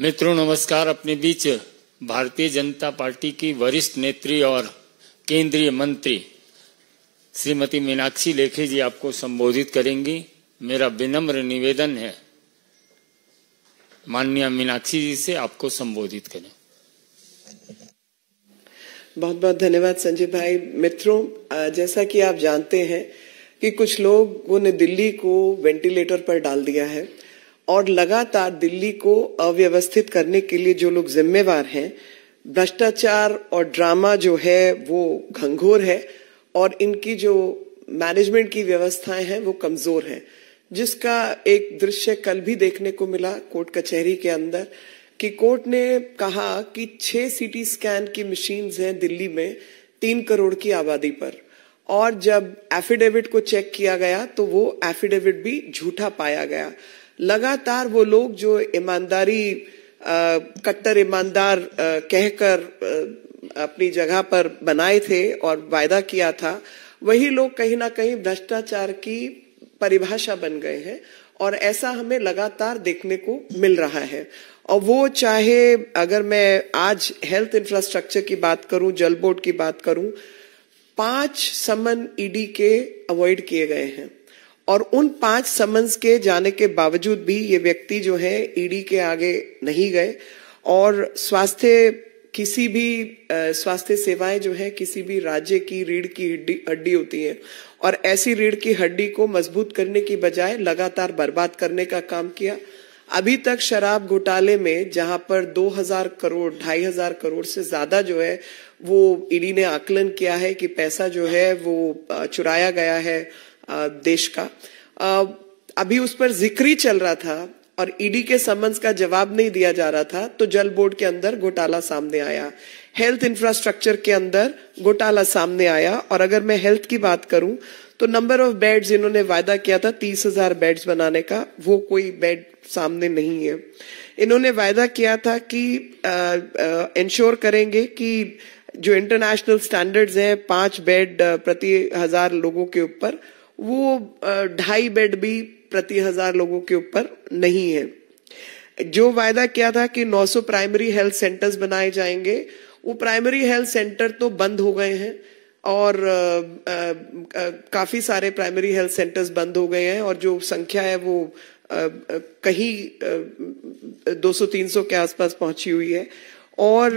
मित्रों नमस्कार। अपने बीच भारतीय जनता पार्टी की वरिष्ठ नेत्री और केंद्रीय मंत्री श्रीमती मीनाक्षी लेखी जी आपको संबोधित करेंगी। मेरा विनम्र निवेदन है माननीय मीनाक्षी जी से आपको संबोधित करें। बहुत बहुत धन्यवाद संजय भाई। मित्रों, जैसा कि आप जानते हैं कि कुछ लोगों ने दिल्ली को वेंटिलेटर पर डाल दिया है और लगातार दिल्ली को अव्यवस्थित करने के लिए जो लोग जिम्मेवार हैं, भ्रष्टाचार और ड्रामा जो है वो घंघोर है और इनकी जो मैनेजमेंट की व्यवस्थाएं हैं वो कमजोर हैं, जिसका एक दृश्य कल भी देखने को मिला कोर्ट कचहरी के अंदर कि कोर्ट ने कहा कि 6 सीटी स्कैन की मशीन्स हैं दिल्ली में 3 करोड़ की आबादी पर, और जब एफिडेविट को चेक किया गया तो वो एफिडेविट भी झूठा पाया गया। लगातार वो लोग जो ईमानदारी कट्टर ईमानदार कहकर अपनी जगह पर बनाए थे और वायदा किया था, वही लोग कहीं ना कहीं भ्रष्टाचार की परिभाषा बन गए हैं और ऐसा हमें लगातार देखने को मिल रहा है। और वो चाहे अगर मैं आज हेल्थ इंफ्रास्ट्रक्चर की बात करूं, जल बोर्ड की बात करूं, 5 समन ईडी के अवॉइड किए गए हैं और उन 5 समन्स के जाने के बावजूद भी ये व्यक्ति जो है ईडी के आगे नहीं गए। और किसी भी स्वास्थ्य सेवाएं जो है किसी भी राज्य की रीढ़ की हड्डी होती है और ऐसी रीढ़ की हड्डी को मजबूत करने की बजाय लगातार बर्बाद करने का काम किया। अभी तक शराब घोटाले में जहां पर 2000 करोड़ 2500 करोड़ से ज्यादा जो है वो ईडी ने आकलन किया है कि पैसा जो है वो चुराया गया है देश का, अभी उस पर जिक्र ही चल रहा था और ईडी के समन्स का जवाब नहीं दिया जा रहा था, तो जल बोर्ड के अंदर घोटाला सामने आया, हेल्थ इंफ्रास्ट्रक्चर के अंदर घोटाला सामने आया। और अगर मैं हेल्थ की बात करूं तो नंबर ऑफ बेड्स इन्होंने वायदा किया था 30,000 बेड्स बनाने का, वो कोई बेड सामने नहीं है। इन्होंने वायदा किया था कि इंश्योर करेंगे कि जो इंटरनेशनल स्टैंडर्ड्स हैं 5 बेड प्रति 1000 लोगों के ऊपर, वो 2.5 बेड भी प्रति 1000 लोगों के ऊपर नहीं है। जो वायदा किया था कि 900 प्राइमरी हेल्थ सेंटर्स बनाए जाएंगे, वो प्राइमरी हेल्थ सेंटर तो बंद हो गए हैं और काफी सारे प्राइमरी हेल्थ सेंटर्स बंद हो गए हैं और जो संख्या है वो कहीं 200-300 के आसपास पहुंची हुई है। और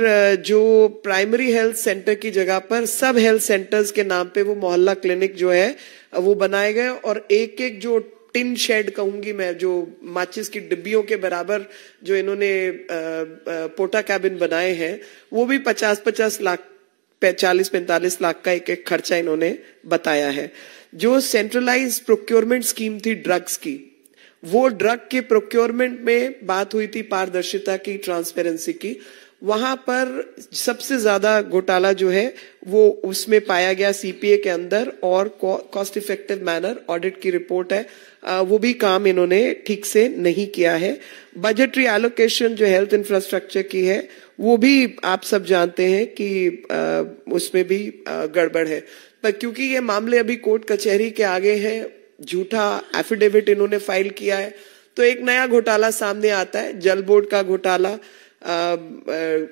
जो प्राइमरी हेल्थ सेंटर की जगह पर सब हेल्थ सेंटर्स के नाम पे वो मोहल्ला क्लिनिक जो है वो बनाए गए और एक एक जो टिन शेड कहूंगी मैं, जो माचिस की डिब्बियों के बराबर जो इन्होंने पोटा कैबिन बनाए हैं, वो भी 50-50 लाख 40-45 लाख का एक एक खर्चा इन्होंने बताया है। जो सेंट्रलाइज प्रोक्योरमेंट स्कीम थी ड्रग्स की, वो ड्रग के प्रोक्योरमेंट में बात हुई थी पारदर्शिता की, ट्रांसपेरेंसी की, वहां पर सबसे ज्यादा घोटाला जो है वो उसमें पाया गया सीपीए के अंदर। और कॉस्ट इफेक्टिव मैनर ऑडिट की रिपोर्ट है, वो भी काम इन्होंने ठीक से नहीं किया है। बजटरी एलोकेशन जो हेल्थ इंफ्रास्ट्रक्चर की है वो भी आप सब जानते हैं कि उसमें भी गड़बड़ है, पर क्योंकि ये मामले अभी कोर्ट कचहरी के आगे हैं, झूठा एफिडेविट इन्होंने फाइल किया है, तो एक नया घोटाला सामने आता है, जल बोर्ड का घोटाला,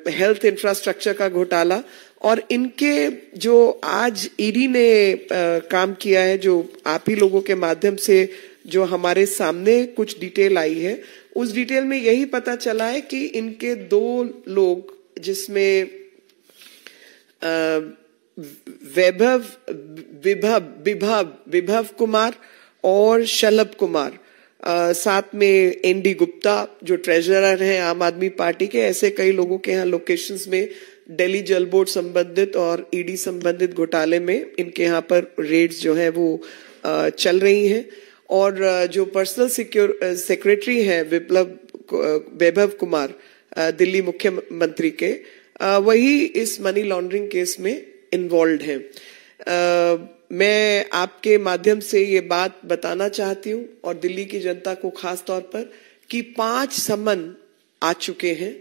हेल्थ इंफ्रास्ट्रक्चर का घोटाला। और इनके जो आज ईडी ने काम किया है, जो आप ही लोगों के माध्यम से जो हमारे सामने कुछ डिटेल आई है, उस डिटेल में यही पता चला है कि इनके 2 लोग, जिसमें विभव कुमार और शलभ कुमार, साथ में एनडी गुप्ता जो ट्रेजरर हैं आम आदमी पार्टी के, ऐसे कई लोगों के यहाँ लोकेशंस में दिल्ली जल बोर्ड संबंधित और ईडी संबंधित घोटाले में इनके यहाँ पर रेड्स जो है वो चल रही हैं। और जो पर्सनल सेक्रेटरी है वैभव कुमार दिल्ली मुख्यमंत्री के, वही इस मनी लॉन्ड्रिंग केस में इन्वॉल्व हैं। मैं आपके माध्यम से ये बात बताना चाहती हूँ और दिल्ली की जनता को खास तौर पर कि 5 समन आ चुके हैं।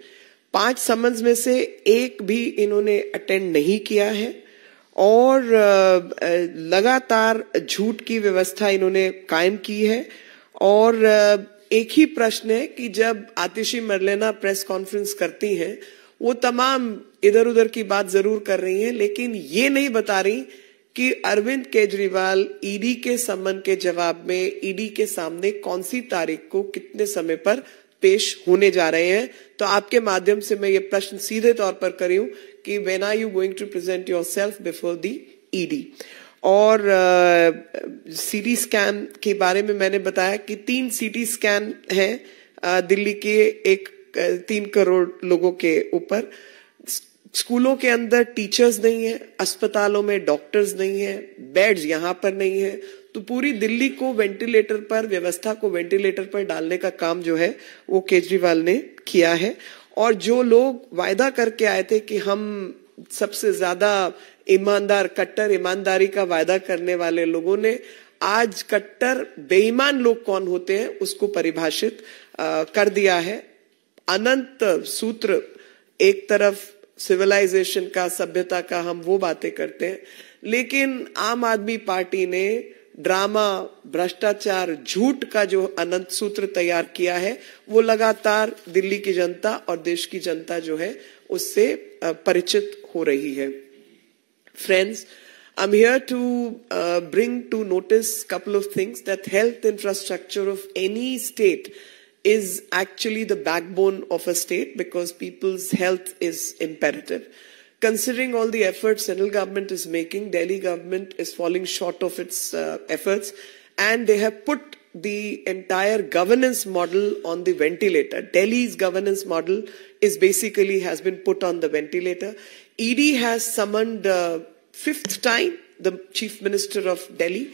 5 समन्स में से एक भी इन्होंने अटेंड नहीं किया है और लगातार झूठ की व्यवस्था इन्होंने कायम की है। और एक ही प्रश्न है कि जब आतिशी मरलेना प्रेस कॉन्फ्रेंस करती हैं, वो तमाम इधर उधर की बात जरूर कर रही हैं, लेकिन ये नहीं बता रही कि अरविंद केजरीवाल ईडी के सम्मन के जवाब में ईडी के सामने कौन सी तारीख को कितने समय पर पेश होने जा रहे हैं। तो आपके माध्यम से मैं ये प्रश्न सीधे तौर पर कर रही हूं कि when are you going to present yourself before the ED. और सीटी स्कैन के बारे में मैंने बताया कि 3 सीटी स्कैन हैं दिल्ली के 3 करोड़ लोगों के ऊपर। स्कूलों के अंदर टीचर्स नहीं है, अस्पतालों में डॉक्टर्स नहीं है, बेड्स यहाँ पर नहीं है, तो पूरी दिल्ली को वेंटिलेटर पर, व्यवस्था को वेंटिलेटर पर डालने का काम जो है वो केजरीवाल ने किया है। और जो लोग वायदा करके आए थे कि हम सबसे ज्यादा ईमानदार, कट्टर ईमानदारी का वायदा करने वाले लोगों ने आज कट्टर बेईमान लोग कौन होते हैं उसको परिभाषित कर दिया है। अनंत सूत्र, एक तरफ सिविलाइजेशन का, सभ्यता का हम वो बातें करते हैं, लेकिन आम आदमी पार्टी ने ड्रामा, भ्रष्टाचार, झूठ का जो अनंत सूत्र तैयार किया है वो लगातार दिल्ली की जनता और देश की जनता जो है उससे परिचित हो रही है। Friends, I'm here to bring to notice couple of things, that health infrastructure of any state is actually the backbone of a state because people's health is imperative. Considering all the efforts central government is making, Delhi government is falling short of its efforts, and they have put the entire governance model on the ventilator. Delhi's governance model is basically has been put on the ventilator. ED has summoned 5th time the Chief Minister of Delhi,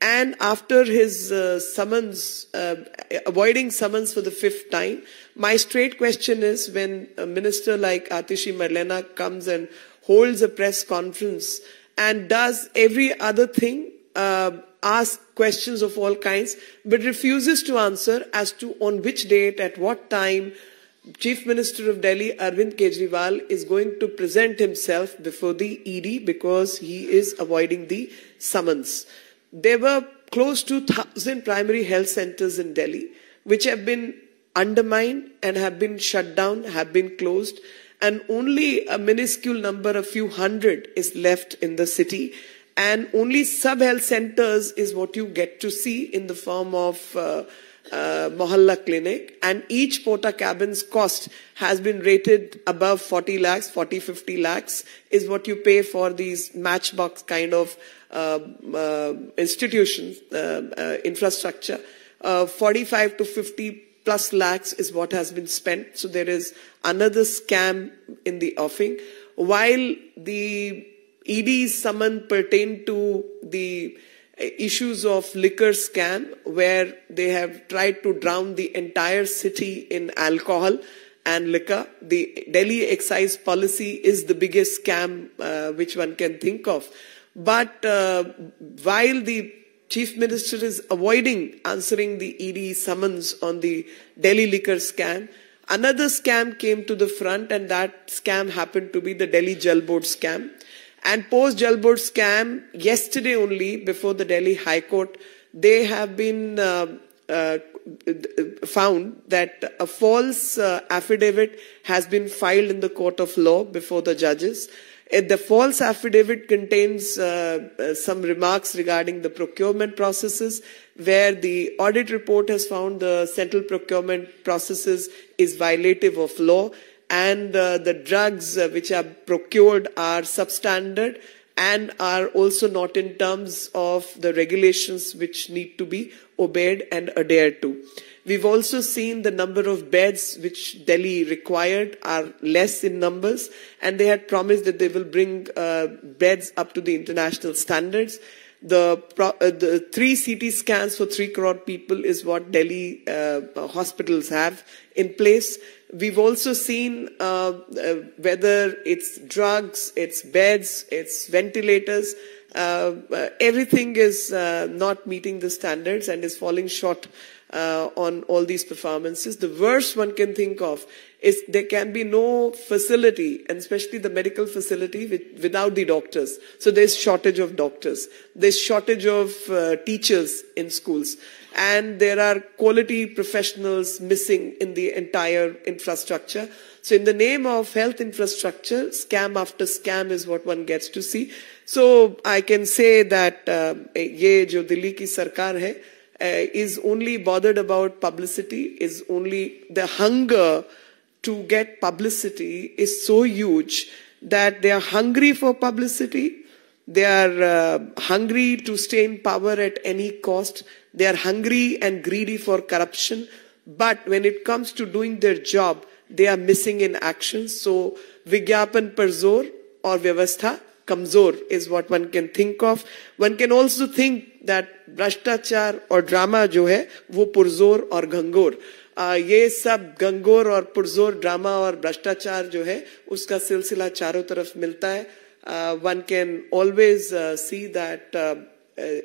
and after his summons, avoiding summons for the 5th time, my straight question is, when a minister like Atishi Marlena comes and holds a press conference and does every other thing, asks questions of all kinds, but refuses to answer as to on which date, at what time, Chief Minister of Delhi, Arvind Kejriwal, is going to present himself before the ED because he is avoiding the summons. There were close to 1,000 primary health centers in Delhi, which have been undermined and have been shut down, have been closed, and only a minuscule number, a few hundred, is left in the city. And only sub-health centers is what you get to see in the form of Mohalla clinic, and each porta cabin's cost has been rated above 40 lakhs, 40, 50 lakhs is what you pay for these matchbox kind of institutions, infrastructure. 45 to 50 plus lakhs is what has been spent. So there is another scam in the offing. While the ED's summon pertained to the issues of liquor scam, where they have tried to drown the entire city in alcohol and liquor. The Delhi excise policy is the biggest scam which one can think of. But while the Chief Minister is avoiding answering the ED summons on the Delhi liquor scam, another scam came to the front, and that scam happened to be the Delhi Jal Board scam. And post Jal Board scam, yesterday only, before the Delhi High Court, they have been found that a false affidavit has been filed in the court of law before the judges. The false affidavit contains some remarks regarding the procurement processes, where the audit report has found the central procurement processes is violative of law, and the drugs which are procured are substandard and are also not in terms of the regulations which need to be obeyed and adhered to. We've also seen the number of beds which Delhi required are less in numbers, and they had promised that they will bring beds up to the international standards. The 3 CT scans for 3 crore people is what Delhi hospitals have in place. We've also seen whether it's drugs, it's beds, it's ventilators, everything is not meeting the standards and is falling short on all these performances. The worst one can think of There can be no facility, and especially the medical facility, without the doctors. So there's shortage of doctors. There's shortage of teachers in schools. And there are quality professionals missing in the entire infrastructure. So in the name of health infrastructure, scam after scam is what one gets to see. So I can say that ये जो दिल्ली की सरकार है, is only bothered about publicity, is only the hunger to get publicity is so huge that they are hungry for publicity. They are hungry to stay in power at any cost. They are hungry and greedy for corruption. But when it comes to doing their job, they are missing in action. So, Vigyapan par zor or Vyavastha kamzor is what one can think of. One can also think that Bhrashtachar or drama jo hai, wo purzor or gangor. ये सब गंगोर और पुरजोर drama और भ्रष्टाचार जो है उसका सिलसिला चारों तरफ मिलता है. One can always see that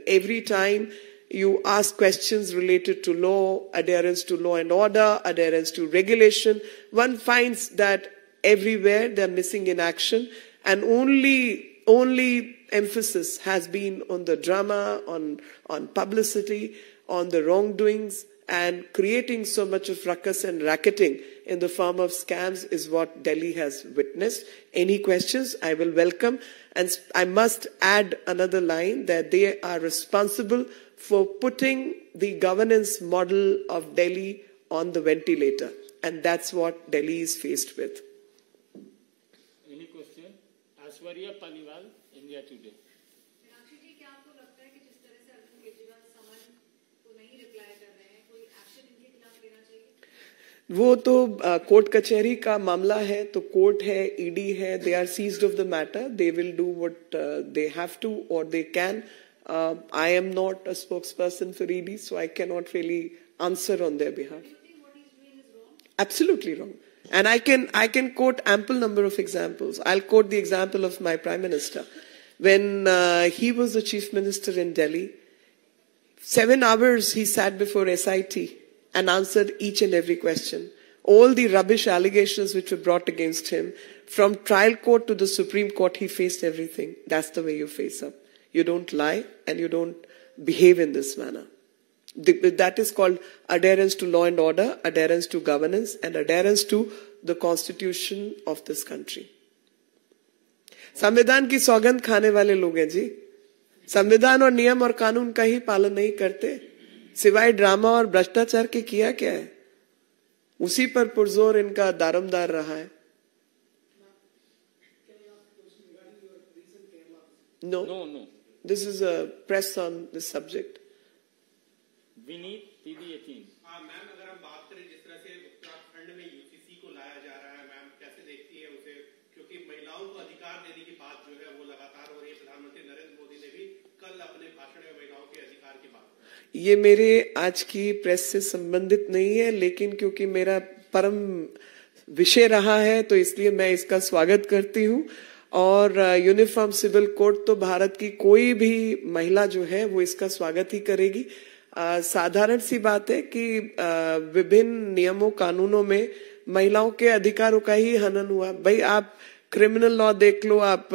every time you ask questions related to law, adherence to law and order, adherence to regulation, one finds that everywhere they're missing in action, and only emphasis has been on the drama, on publicity, on the wrongdoings, and creating so much of ruckus and racketing in the form of scams is what Delhi has witnessed. Any questions, I will welcome. And I must add another line that they are responsible for putting the governance model of Delhi on the ventilator. And that's what Delhi is faced with. Any question? Aishwarya Paliwal, India Today. वो तो court कचहरी का मामला है, तो court है, ED है, they are seized of the matter. They will do what they have to or they can. I am not a spokesperson for ED, so I cannot really answer on their behalf. Do you think what he's doing is wrong? Absolutely wrong. And I can quote ample number of examples. I'll quote the example of my Prime Minister. When he was the Chief Minister in Delhi, 7 hours he sat before SIT and answered each and every question. All the rubbish allegations which were brought against him, from trial court to the Supreme Court, he faced everything. That's the way you face up. You don't lie and you don't behave in this manner. That is called adherence to law and order, adherence to governance, and adherence to the constitution of this country. संविधान की सौगंध खाने वाले लोग हैं जी. संविधान और नियम और कानून का ही पालन नहीं करते. सिवाय ड्रामा और भ्रष्टाचार के किया क्या है? उसी पर पुरजोर इनका दारोमदार रहा है. No. This is a press on this subject. Vineet, TV18. Ma'am, अगर हम बात करें जिस तरह से उत्तराखंड में यूसीसी को लाया जा रहा है, मैम कैसे देखती है उसे? क्योंकि महिलाओं को अधिकार देने की बात जो है वो लगातार हो रही है. प्रधानमंत्री नरेंद्र मोदी ने भी कल अपने भाषण में महिलाओं के अधिकार की बात की. ये मेरे आज की प्रेस से संबंधित नहीं है, लेकिन क्योंकि मेरा परम विषय रहा है तो इसलिए मैं इसका स्वागत करती हूँ. और यूनिफॉर्म सिविल कोड तो भारत की कोई भी महिला जो है वो इसका स्वागत ही करेगी. साधारण सी बात है कि विभिन्न नियमों कानूनों में महिलाओं के अधिकारों का ही हनन हुआ. भाई आप क्रिमिनल लॉ देख लो, आप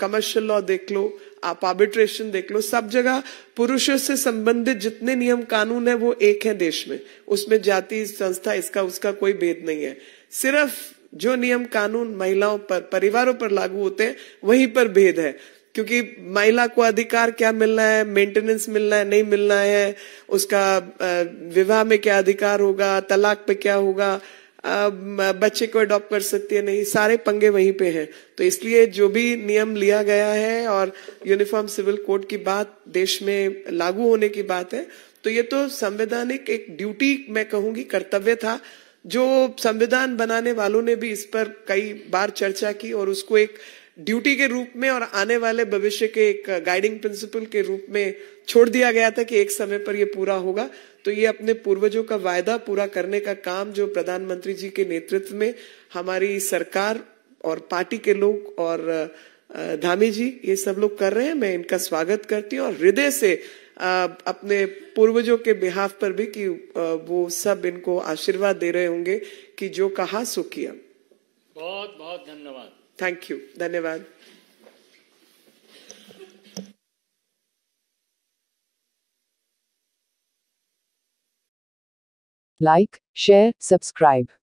कमर्शियल लॉ देख लो, आप आर्बिट्रेशन देख लो, सब जगह पुरुषों से संबंधित जितने नियम कानून है वो एक है देश में. उसमें जाति संस्था इसका उसका कोई भेद नहीं है. सिर्फ जो नियम कानून महिलाओं पर, परिवारों पर लागू होते हैं वहीं पर भेद है. क्योंकि महिला को अधिकार क्या मिलना है, मेंटेनेंस मिलना है, नहीं मिलना है, उसका विवाह में क्या अधिकार होगा, तलाक पे क्या होगा, बच्चे को अडॉप्ट कर सकती है नहीं, सारे पंगे वहीं पे हैं. तो इसलिए जो भी नियम लिया गया है और यूनिफॉर्म सिविल कोड की बात देश में लागू होने की बात है, तो ये तो संवैधानिक एक ड्यूटी, मैं कहूंगी कर्तव्य था, जो संविधान बनाने वालों ने भी इस पर कई बार चर्चा की और उसको एक ड्यूटी के रूप में और आने वाले भविष्य के एक गाइडिंग प्रिंसिपल के रूप में छोड़ दिया गया था कि एक समय पर ये पूरा होगा. तो ये अपने पूर्वजों का वायदा पूरा करने का काम जो प्रधानमंत्री जी के नेतृत्व में हमारी सरकार और पार्टी के लोग और धामी जी ये सब लोग कर रहे हैं, मैं इनका स्वागत करती हूँ और हृदय से अपने पूर्वजों के बिहाफ पर भी कि वो सब इनको आशीर्वाद दे रहे होंगे कि जो कहा सो किया। बहुत बहुत धन्यवाद। थैंक यू, धन्यवाद। Like, share, subscribe.